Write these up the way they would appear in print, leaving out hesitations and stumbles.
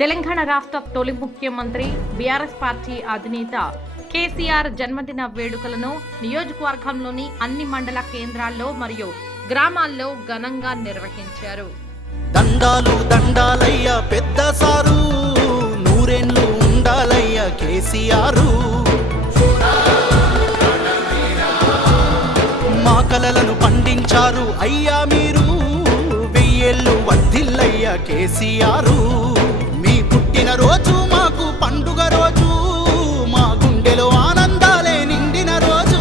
తెలంగాణ రాష్ట్ర తొలి ముఖ్యమంత్రి బీఆర్ఎస్ పార్టీ అధినేత కేసీఆర్ జన్మదిన వేడుకలను నియోజకవర్గంలోని అన్ని మండల కేంద్రాల్లో మరియు గ్రామాల్లో ఘనంగా నిర్వహించారు. దండాలు దండాలయ్య పెద్ద సారు, నూరేండ్లు ఉండాలయ్య కేసీఆర్. మా కలలను పండించారు అయ్యా మీరు, వెయ్యేళ్ళు వర్ధిల్లయ్య కేసీఆర్. మీ పుట్టిన రోజు మాకు పండుగ రోజు, మా గుండెలో ఆనందాలే నిండిన రోజు.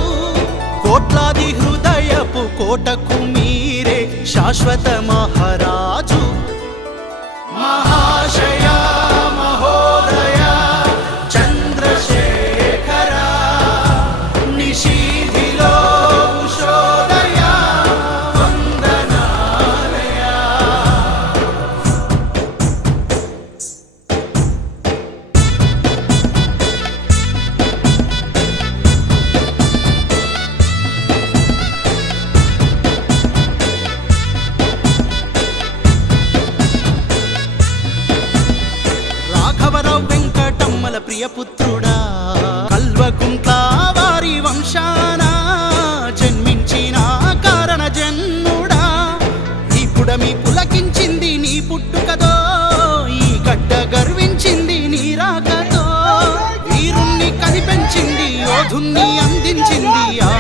కోట్లాది హృదయపు కోటకు మీరే శాశ్వత మహారాజు. మహాశయ మహోదయ చంద్రశేఖర, నిశీధిలో ఉషోదయ వందనాలయ. రాఘవరావు వెంకటమ్మల ప్రియపుత్రుడా, కల్వకుంట్ల వారి వంశాన జన్మించిన కారణ జన్ముడా. ఈ పుడమి పులకించింది నీ పుట్టుకతో, ఈ గడ్డ గర్వించింది నీ రాకతో. వీరుణ్ణి కనిపెంచింది, యోధుణ్ణి అందించింది ఆ